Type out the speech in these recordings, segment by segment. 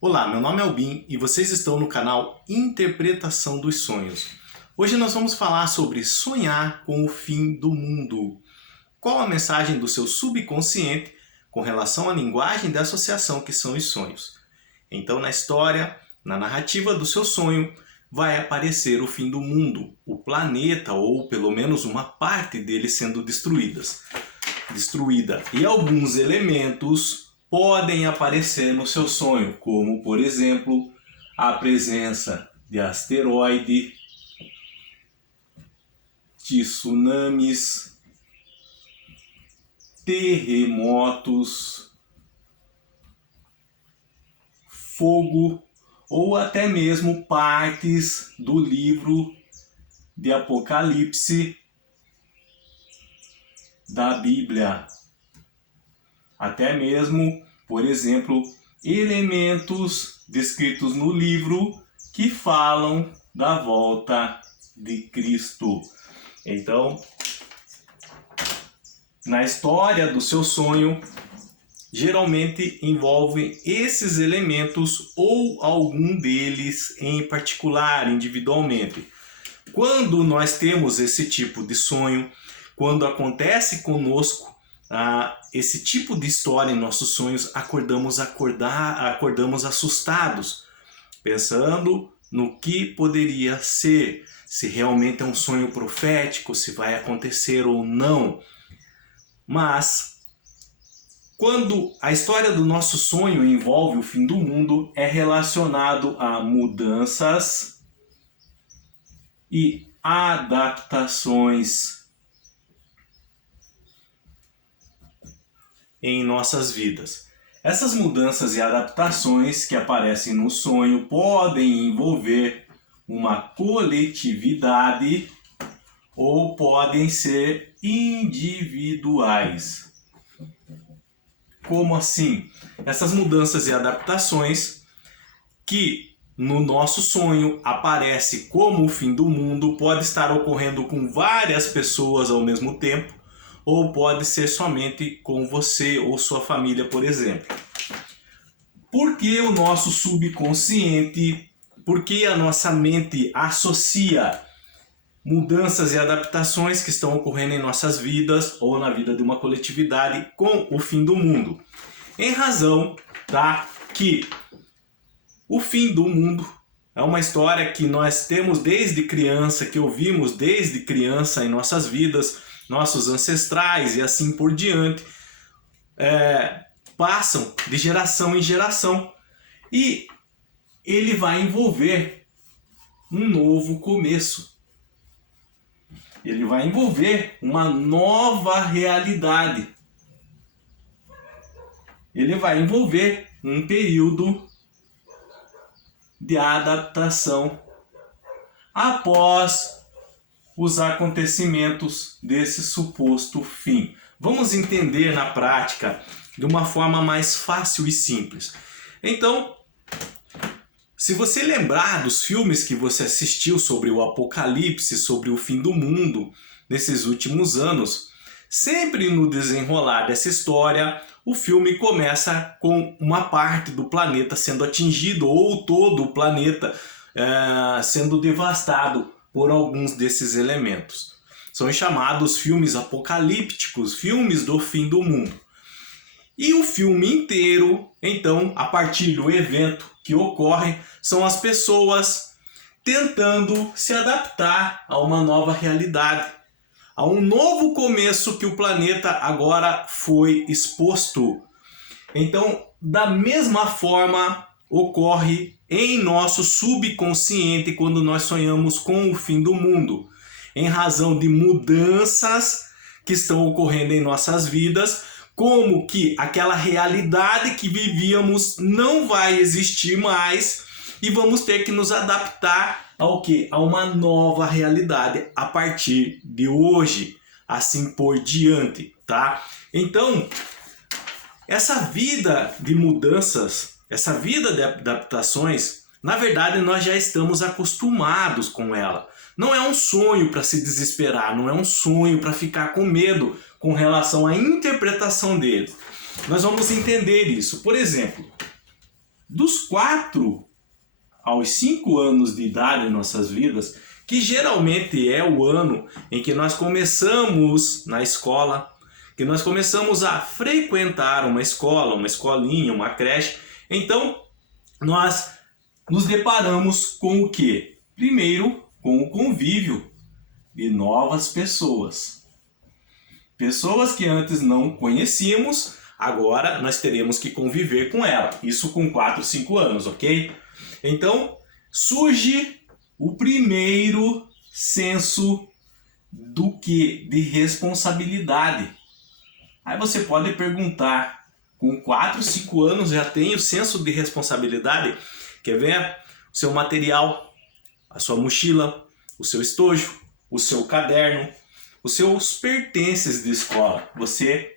Olá, meu nome é Albin e vocês estão no canal Interpretação dos Sonhos. Hoje nós vamos falar sobre sonhar com o fim do mundo. Qual a mensagem do seu subconsciente com relação à linguagem de associação que são os sonhos? Então, na história, na narrativa do seu sonho, vai aparecer o fim do mundo, o planeta ou pelo menos uma parte dele sendo destruída. E alguns elementos podem aparecer no seu sonho, como, por exemplo, a presença de asteroide, de tsunamis, terremotos, fogo ou até mesmo partes do livro de Apocalipse da Bíblia. Até mesmo, por exemplo, elementos descritos no livro que falam da volta de Cristo. Então, na história do seu sonho, geralmente envolve esses elementos ou algum deles em particular, individualmente. Quando nós temos esse tipo de sonho, quando acontece conosco esse tipo de história em nossos sonhos, acordamos assustados, pensando no que poderia ser, se realmente é um sonho profético, se vai acontecer ou não. Mas quando a história do nosso sonho envolve o fim do mundo, é relacionado a mudanças e adaptações em nossas vidas. Essas mudanças e adaptações que aparecem no sonho podem envolver uma coletividade ou podem ser individuais. Como assim? Essas mudanças e adaptações que no nosso sonho aparece como o fim do mundo pode estar ocorrendo com várias pessoas ao mesmo tempo, ou pode ser somente com você ou sua família, por exemplo. Por que o nosso subconsciente, por que a nossa mente associa mudanças e adaptações que estão ocorrendo em nossas vidas ou na vida de uma coletividade com o fim do mundo? Em razão que o fim do mundo é uma história que nós temos desde criança, que ouvimos desde criança em nossas vidas, nossos ancestrais e assim por diante, passam de geração em geração. E ele vai envolver um novo começo. Ele vai envolver uma nova realidade. Ele vai envolver um período de adaptação após os acontecimentos desse suposto fim. Vamos entender na prática de uma forma mais fácil e simples. Então, se você lembrar dos filmes que você assistiu sobre o Apocalipse, sobre o fim do mundo nesses últimos anos, sempre no desenrolar dessa história, o filme começa com uma parte do planeta sendo atingido ou todo o planeta sendo devastado por alguns desses elementos. São chamados filmes apocalípticos, filmes do fim do mundo. E o filme inteiro, então, a partir do evento que ocorre, são as pessoas tentando se adaptar a uma nova realidade, a um novo começo que o planeta agora foi exposto. Então, da mesma forma, ocorre em nosso subconsciente quando nós sonhamos com o fim do mundo, em razão de mudanças que estão ocorrendo em nossas vidas, como que aquela realidade que vivíamos não vai existir mais e vamos ter que nos adaptar ao quê? A uma nova realidade a partir de hoje, assim por diante, tá? Então, essa vida de mudanças, essa vida de adaptações, na verdade nós já estamos acostumados com ela. Não é um sonho para se desesperar, não é um sonho para ficar com medo com relação à interpretação dele. Nós vamos entender isso. Por exemplo, dos 4 aos 5 anos de idade em nossas vidas, que geralmente é o ano em que nós começamos na escola, que nós começamos a frequentar uma escola, uma escolinha, uma creche. Então, nós nos deparamos com o quê? Primeiro, com o convívio de novas pessoas. Pessoas que antes não conhecíamos, agora nós teremos que conviver com ela. Isso com 4, 5 anos, ok? Então, surge o primeiro senso do que? De responsabilidade. Aí você pode perguntar, com 4, 5 anos já tem o senso de responsabilidade? Quer ver? O seu material, a sua mochila, o seu estojo, o seu caderno, os seus pertences de escola. Você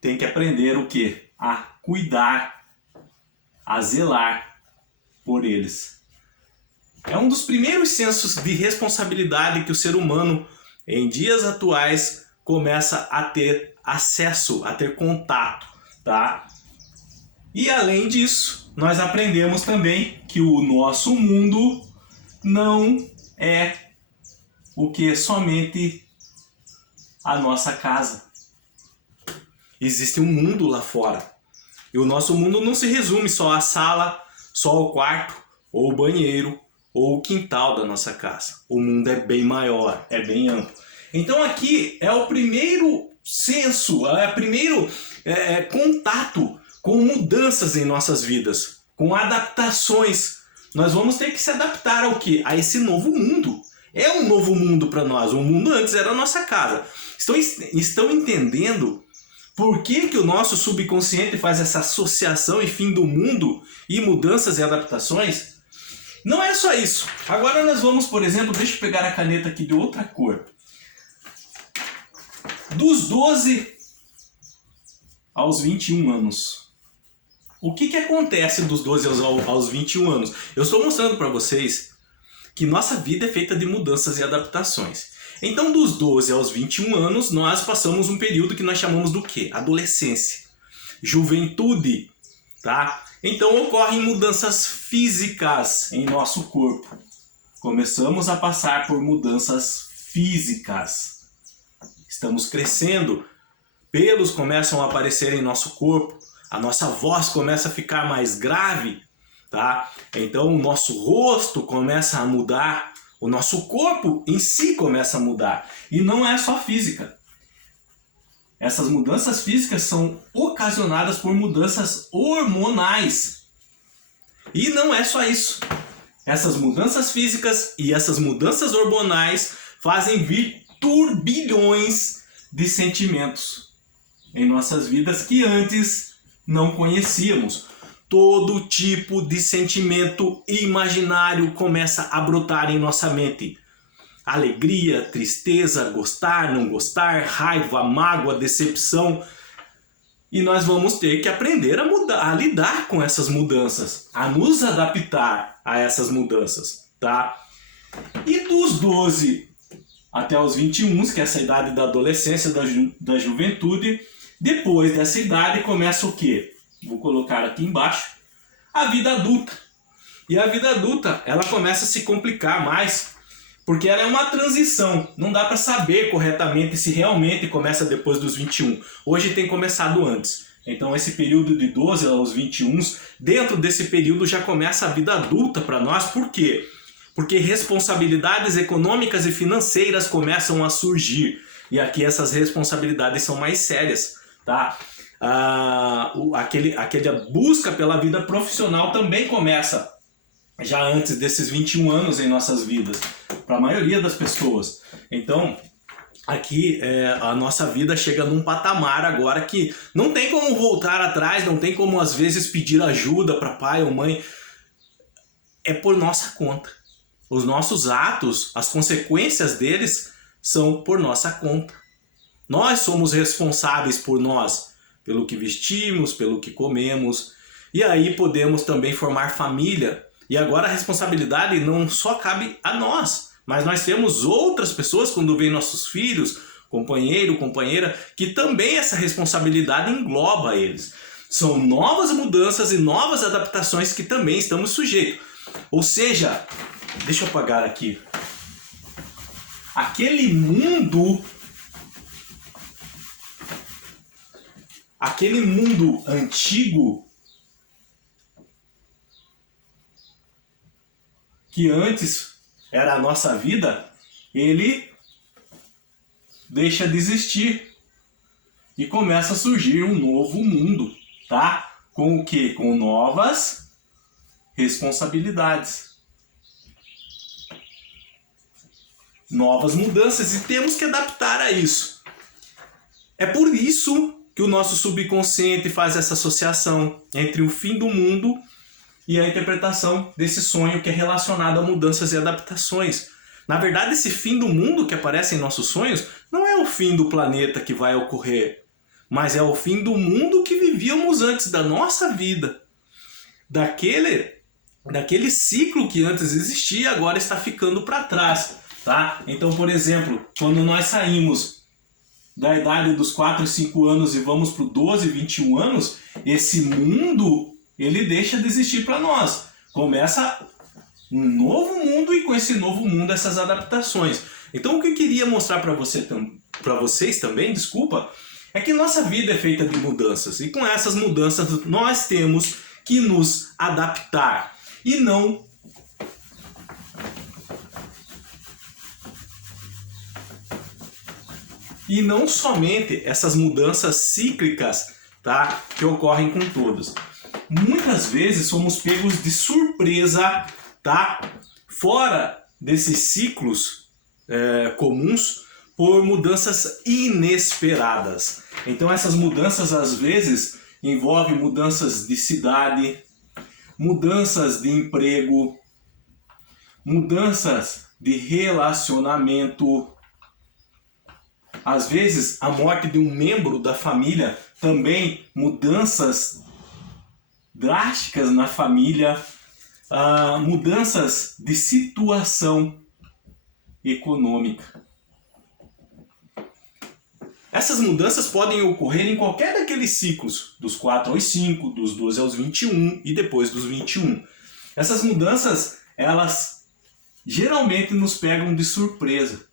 tem que aprender o quê? A cuidar, a zelar por eles. É um dos primeiros sensos de responsabilidade que o ser humano, em dias atuais, começa a ter acesso, a ter contato, tá? E além disso, nós aprendemos também que o nosso mundo não é o que somente a nossa casa. Existe um mundo lá fora. E o nosso mundo não se resume só à sala, só ao quarto, ou o banheiro, ou o quintal da nossa casa. O mundo é bem maior, é bem amplo. Então aqui é o primeiro senso, é o primeiro contato com mudanças em nossas vidas, com adaptações. Nós vamos ter que se adaptar ao quê? A esse novo mundo. É um novo mundo para nós. O mundo antes era a nossa casa. Estão entendendo por que o nosso subconsciente faz essa associação e fim do mundo e mudanças e adaptações? Não é só isso. Agora nós vamos, por exemplo, deixa eu pegar a caneta aqui de outra cor. Dos 12 aos 21 anos. O que acontece dos 12 aos 21 anos? Eu estou mostrando para vocês que nossa vida é feita de mudanças e adaptações. Então, dos 12 aos 21 anos, nós passamos um período que nós chamamos do quê? Adolescência, juventude, tá? Então, ocorrem mudanças físicas em nosso corpo. Começamos a passar por mudanças físicas. Estamos crescendo, pelos começam a aparecer em nosso corpo, a nossa voz começa a ficar mais grave, tá? Então o nosso rosto começa a mudar, o nosso corpo em si começa a mudar. E não é só física. Essas mudanças físicas são ocasionadas por mudanças hormonais. E não é só isso. Essas mudanças físicas e essas mudanças hormonais fazem vir turbilhões de sentimentos em nossas vidas que antes não conhecíamos. Todo tipo de sentimento imaginário começa a brotar em nossa mente. Alegria, tristeza, gostar, não gostar, raiva, mágoa, decepção. E nós vamos ter que aprender a lidar com essas mudanças, a nos adaptar a essas mudanças, tá? E dos 12 até os 21, que é essa idade da adolescência, da juventude, depois dessa idade começa o quê? Vou colocar aqui embaixo, a vida adulta. E a vida adulta, ela começa a se complicar mais, porque ela é uma transição. Não dá para saber corretamente se realmente começa depois dos 21. Hoje tem começado antes. Então esse período de 12 aos 21, dentro desse período já começa a vida adulta para nós. Por quê? Porque responsabilidades econômicas e financeiras começam a surgir. E aqui essas responsabilidades são mais sérias, tá? Aquela busca pela vida profissional também começa já antes desses 21 anos em nossas vidas, para a maioria das pessoas. Então, aqui a nossa vida chega num patamar agora que não tem como voltar atrás, não tem como às vezes pedir ajuda para pai ou mãe. É por nossa conta. Os nossos atos, as consequências deles são por nossa conta. Nós somos responsáveis por nós, pelo que vestimos, pelo que comemos. E aí podemos também formar família. E agora a responsabilidade não só cabe a nós, mas nós temos outras pessoas, quando vêm nossos filhos, companheiro, companheira, que também essa responsabilidade engloba eles. São novas mudanças e novas adaptações que também estamos sujeitos. Ou seja, deixa eu apagar aqui. Aquele mundo antigo que antes era a nossa vida, ele deixa de existir e começa a surgir um novo mundo, tá? Com o quê? Com novas responsabilidades, novas mudanças, e temos que adaptar a isso. É por isso que o nosso subconsciente faz essa associação entre o fim do mundo e a interpretação desse sonho que é relacionado a mudanças e adaptações. Na verdade, esse fim do mundo que aparece em nossos sonhos não é o fim do planeta que vai ocorrer, mas é o fim do mundo que vivíamos antes da nossa vida. Daquele ciclo que antes existia e agora está ficando para trás. Tá? Então, por exemplo, quando nós saímos da idade dos 4 e 5 anos e vamos para os 12 e 21 anos, esse mundo ele deixa de existir para nós. Começa um novo mundo e com esse novo mundo essas adaptações. Então o que eu queria mostrar para vocês também, é que nossa vida é feita de mudanças. E com essas mudanças nós temos que nos adaptar. E não somente essas mudanças cíclicas, tá, que ocorrem com todos. Muitas vezes somos pegos de surpresa, tá, fora desses ciclos comuns, por mudanças inesperadas. Então essas mudanças às vezes envolvem mudanças de cidade, mudanças de emprego, mudanças de relacionamento. Às vezes, a morte de um membro da família, também mudanças drásticas na família, mudanças de situação econômica. Essas mudanças podem ocorrer em qualquer daqueles ciclos, dos 4 aos 5, dos 12 aos 21 e depois dos 21. Essas mudanças, elas geralmente nos pegam de surpresa.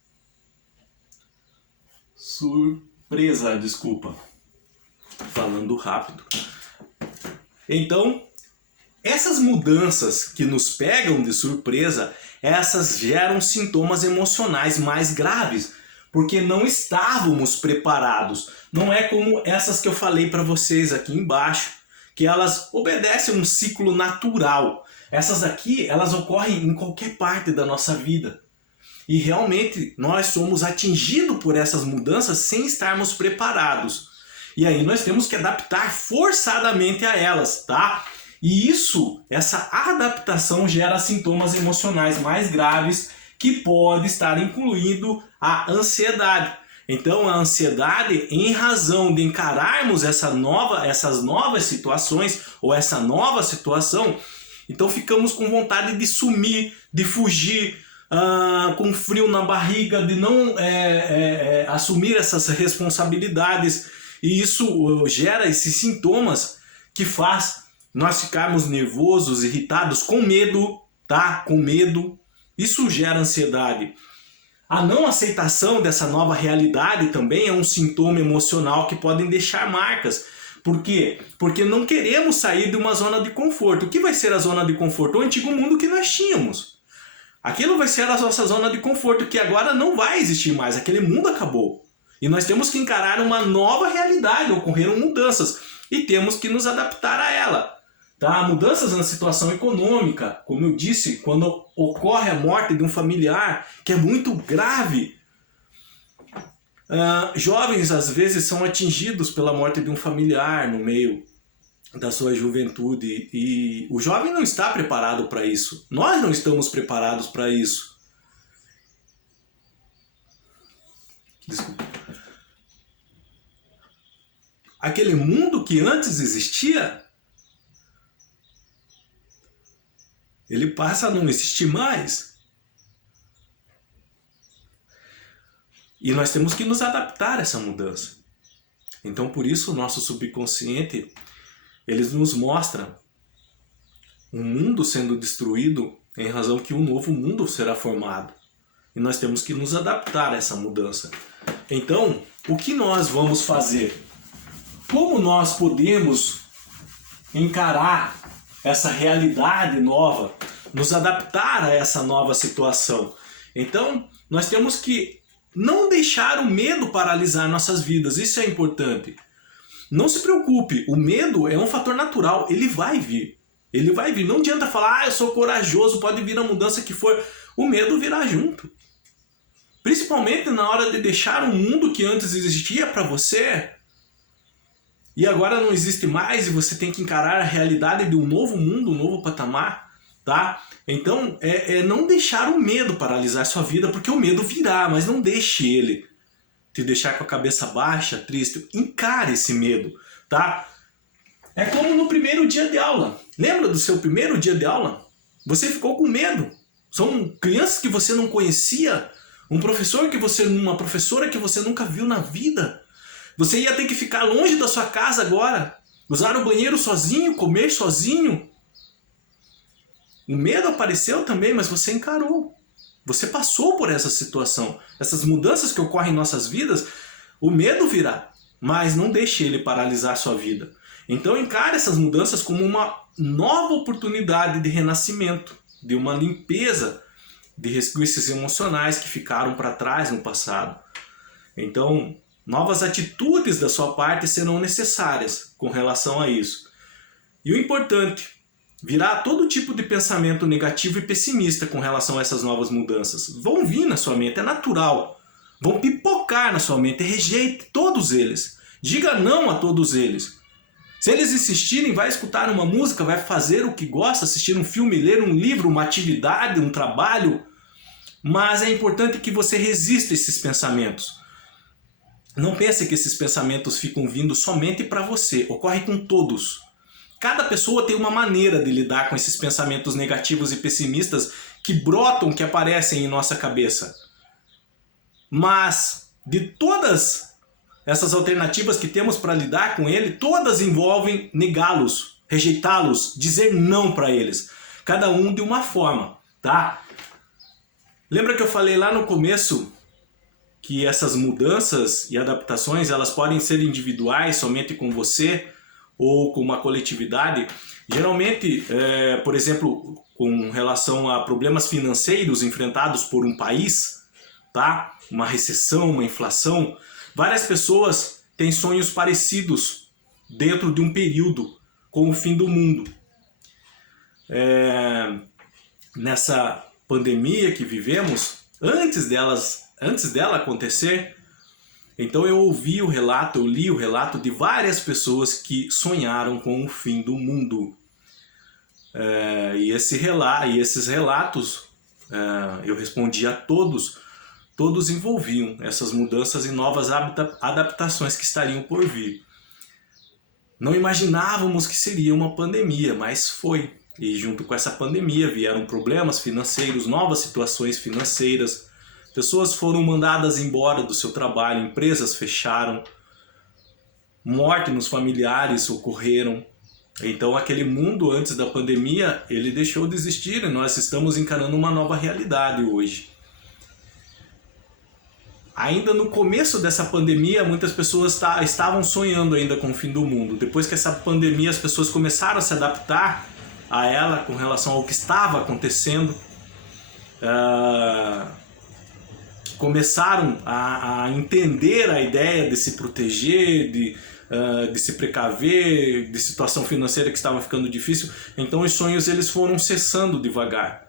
Falando rápido. Então, essas mudanças que nos pegam de surpresa, essas geram sintomas emocionais mais graves, porque não estávamos preparados. Não é como essas que eu falei para vocês aqui embaixo, que elas obedecem a um ciclo natural. Essas aqui, elas ocorrem em qualquer parte da nossa vida. E realmente nós somos atingidos por essas mudanças sem estarmos preparados. E aí nós temos que adaptar forçadamente a elas, tá? E essa adaptação gera sintomas emocionais mais graves, que pode estar incluindo a ansiedade. Então a ansiedade, em razão de encararmos essas novas situações ou essa nova situação, então ficamos com vontade de sumir, de fugir, com frio na barriga, de não assumir essas responsabilidades, e isso gera esses sintomas que faz nós ficarmos nervosos, irritados, com medo, tá? Com medo. Isso gera ansiedade. A não aceitação dessa nova realidade também é um sintoma emocional que podem deixar marcas. Por quê? Porque não queremos sair de uma zona de conforto. O que vai ser a zona de conforto? O antigo mundo que nós tínhamos. Aquilo vai ser a nossa zona de conforto, que agora não vai existir mais. Aquele mundo acabou. E nós temos que encarar uma nova realidade. Ocorreram mudanças e temos que nos adaptar a ela. Tá? Mudanças na situação econômica, como eu disse, quando ocorre a morte de um familiar, que é muito grave. Jovens às vezes são atingidos pela morte de um familiar no meio da sua juventude, e o jovem não está preparado para isso. Nós não estamos preparados para isso. Desculpa. Aquele mundo que antes existia, ele passa a não existir mais. E nós temos que nos adaptar a essa mudança. Então, por isso, o nosso subconsciente eles nos mostram um mundo sendo destruído em razão que um novo mundo será formado. E nós temos que nos adaptar a essa mudança. Então, o que nós vamos fazer? Como nós podemos encarar essa realidade nova, nos adaptar a essa nova situação? Então, nós temos que não deixar o medo paralisar nossas vidas. Isso é importante. Não se preocupe, o medo é um fator natural, ele vai vir. Ele vai vir. Não adianta falar, eu sou corajoso, pode vir a mudança que for. O medo virá junto. Principalmente na hora de deixar um mundo que antes existia para você e agora não existe mais, e você tem que encarar a realidade de um novo mundo, um novo patamar, tá? Então, não deixar o medo paralisar sua vida, porque o medo virá, mas não deixe ele te deixar com a cabeça baixa, triste. Encare esse medo, tá? É como no primeiro dia de aula. Lembra do seu primeiro dia de aula? Você ficou com medo. São crianças que você não conhecia, uma professora que você nunca viu na vida. Você ia ter que ficar longe da sua casa agora, usar o banheiro sozinho, comer sozinho. O medo apareceu também, mas você encarou. Você passou por essa situação. Essas mudanças que ocorrem em nossas vidas, o medo virá, mas não deixe ele paralisar a sua vida. Então encare essas mudanças como uma nova oportunidade de renascimento, de uma limpeza de resquícios emocionais que ficaram para trás no passado. Então, novas atitudes da sua parte serão necessárias com relação a isso. E o importante, virá todo tipo de pensamento negativo e pessimista com relação a essas novas mudanças. Vão vir na sua mente, é natural. Vão pipocar na sua mente, rejeite todos eles. Diga não a todos eles. Se eles insistirem, vai escutar uma música, vai fazer o que gosta, assistir um filme, ler um livro, uma atividade, um trabalho. Mas é importante que você resista a esses pensamentos. Não pense que esses pensamentos ficam vindo somente para você. Ocorre com todos. Cada pessoa tem uma maneira de lidar com esses pensamentos negativos e pessimistas que brotam, que aparecem em nossa cabeça. Mas de todas essas alternativas que temos para lidar com ele, todas envolvem negá-los, rejeitá-los, dizer não para eles. Cada um de uma forma, tá? Lembra que eu falei lá no começo que essas mudanças e adaptações, elas podem ser individuais, somente com você ou com uma coletividade? Geralmente, por exemplo, com relação a problemas financeiros enfrentados por um país, tá? Uma recessão, uma inflação, várias pessoas têm sonhos parecidos dentro de um período com o fim do mundo. Nessa pandemia que vivemos, antes dela acontecer, então eu li o relato de várias pessoas que sonharam com o fim do mundo. E esses relatos, eu respondi a todos envolviam essas mudanças e novas adaptações que estariam por vir. Não imaginávamos que seria uma pandemia, mas foi. E junto com essa pandemia vieram problemas financeiros, novas situações financeiras. Pessoas foram mandadas embora do seu trabalho, empresas fecharam, morte nos familiares ocorreram. Então aquele mundo antes da pandemia, ele deixou de existir e nós estamos encarando uma nova realidade hoje. Ainda no começo dessa pandemia, muitas pessoas estavam sonhando ainda com o fim do mundo. Depois que essa pandemia, as pessoas começaram a se adaptar a ela com relação ao que estava acontecendo. Começaram a entender a ideia de se proteger, de se precaver, de situação financeira que estava ficando difícil. Então os sonhos eles foram cessando devagar,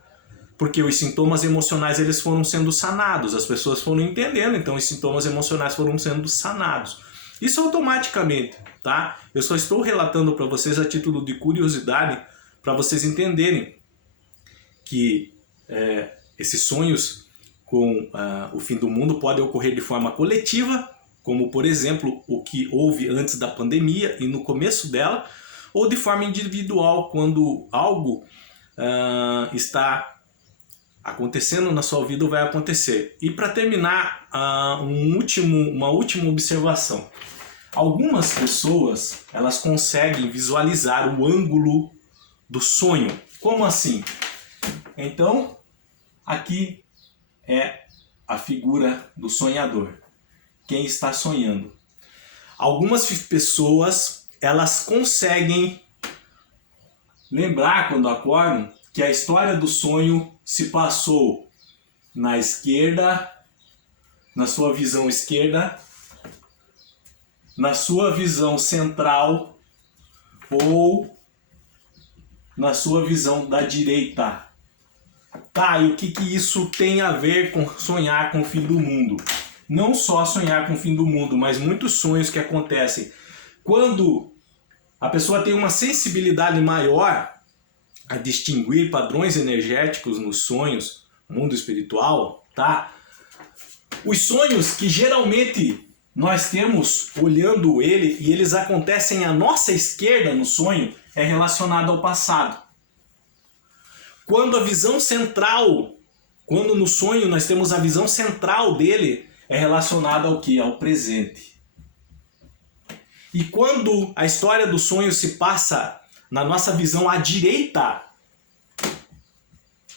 porque os sintomas emocionais eles foram sendo sanados, as pessoas foram entendendo, então os sintomas emocionais foram sendo sanados. Isso automaticamente, tá? Eu só estou relatando para vocês a título de curiosidade, para vocês entenderem que esses sonhos com o fim do mundo podem ocorrer de forma coletiva, como por exemplo o que houve antes da pandemia e no começo dela, ou de forma individual, quando algo está acontecendo na sua vida ou vai acontecer. E para terminar, uma última observação. Algumas pessoas, elas conseguem visualizar o ângulo do sonho. Como assim? Então, aqui é a figura do sonhador. Quem está sonhando. Algumas pessoas, elas conseguem lembrar quando acordam que a história do sonho se passou na esquerda, na sua visão esquerda, na sua visão central ou na sua visão da direita. Tá, e o que isso tem a ver com sonhar com o fim do mundo? Não só sonhar com o fim do mundo, mas muitos sonhos que acontecem quando a pessoa tem uma sensibilidade maior a distinguir padrões energéticos nos sonhos, mundo espiritual, tá? Os sonhos que geralmente nós temos olhando ele e eles acontecem à nossa esquerda no sonho é relacionado ao passado. Quando a visão central, quando no sonho nós temos a visão central dele, é relacionada ao que? Ao presente. E quando a história do sonho se passa na nossa visão à direita,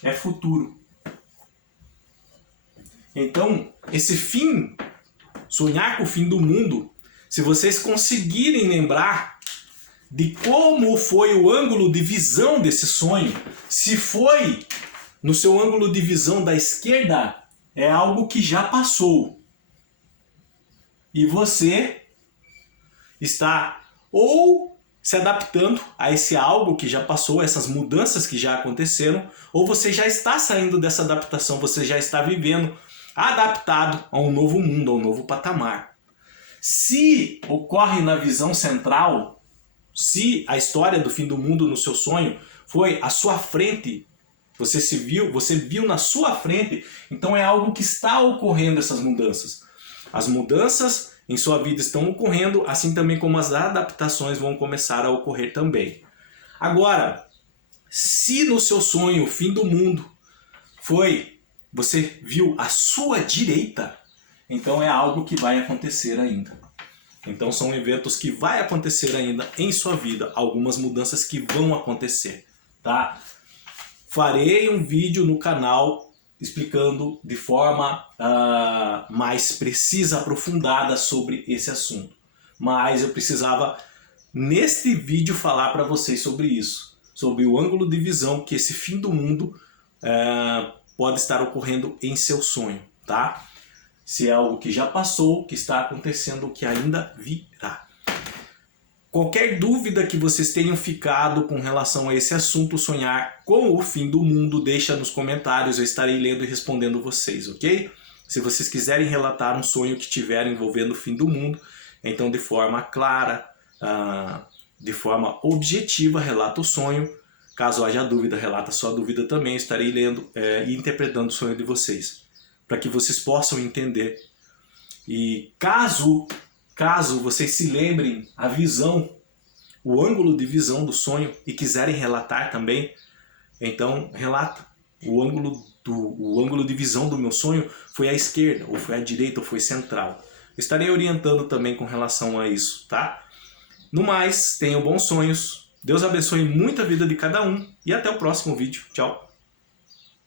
é futuro. Então, esse fim, sonhar com o fim do mundo, se vocês conseguirem lembrar de como foi o ângulo de visão desse sonho, se foi no seu ângulo de visão da esquerda, é algo que já passou. E você está ou se adaptando a esse algo que já passou, essas mudanças que já aconteceram, ou você já está saindo dessa adaptação, você já está vivendo adaptado a um novo mundo, a um novo patamar. Se ocorre na visão central, se a história do fim do mundo no seu sonho foi à sua frente, você viu na sua frente, então é algo que está ocorrendo essas mudanças. As mudanças em sua vida estão ocorrendo, assim também como as adaptações vão começar a ocorrer também. Agora, se no seu sonho o fim do mundo você viu à sua direita, então é algo que vai acontecer ainda. Então são eventos que vai acontecer ainda em sua vida, algumas mudanças que vão acontecer, tá? Farei um vídeo no canal explicando de forma mais precisa, aprofundada sobre esse assunto. Mas eu precisava, neste vídeo, falar para vocês sobre isso. Sobre o ângulo de visão que esse fim do mundo pode estar ocorrendo em seu sonho, tá? Se é algo que já passou, que está acontecendo, que ainda virá. Qualquer dúvida que vocês tenham ficado com relação a esse assunto, sonhar com o fim do mundo, deixa nos comentários, eu estarei lendo e respondendo vocês, ok? Se vocês quiserem relatar um sonho que tiver envolvendo o fim do mundo, então de forma clara, de forma objetiva, relata o sonho. Caso haja dúvida, relata a sua dúvida também, eu estarei lendo e interpretando o sonho de vocês, para que vocês possam entender. E caso vocês se lembrem a visão, o ângulo de visão do sonho e quiserem relatar também, então relata. O ângulo de visão do meu sonho foi à esquerda, ou foi à direita, ou foi central. Estarei orientando também com relação a isso, tá? No mais, tenham bons sonhos. Deus abençoe muito a vida de cada um e até o próximo vídeo. Tchau!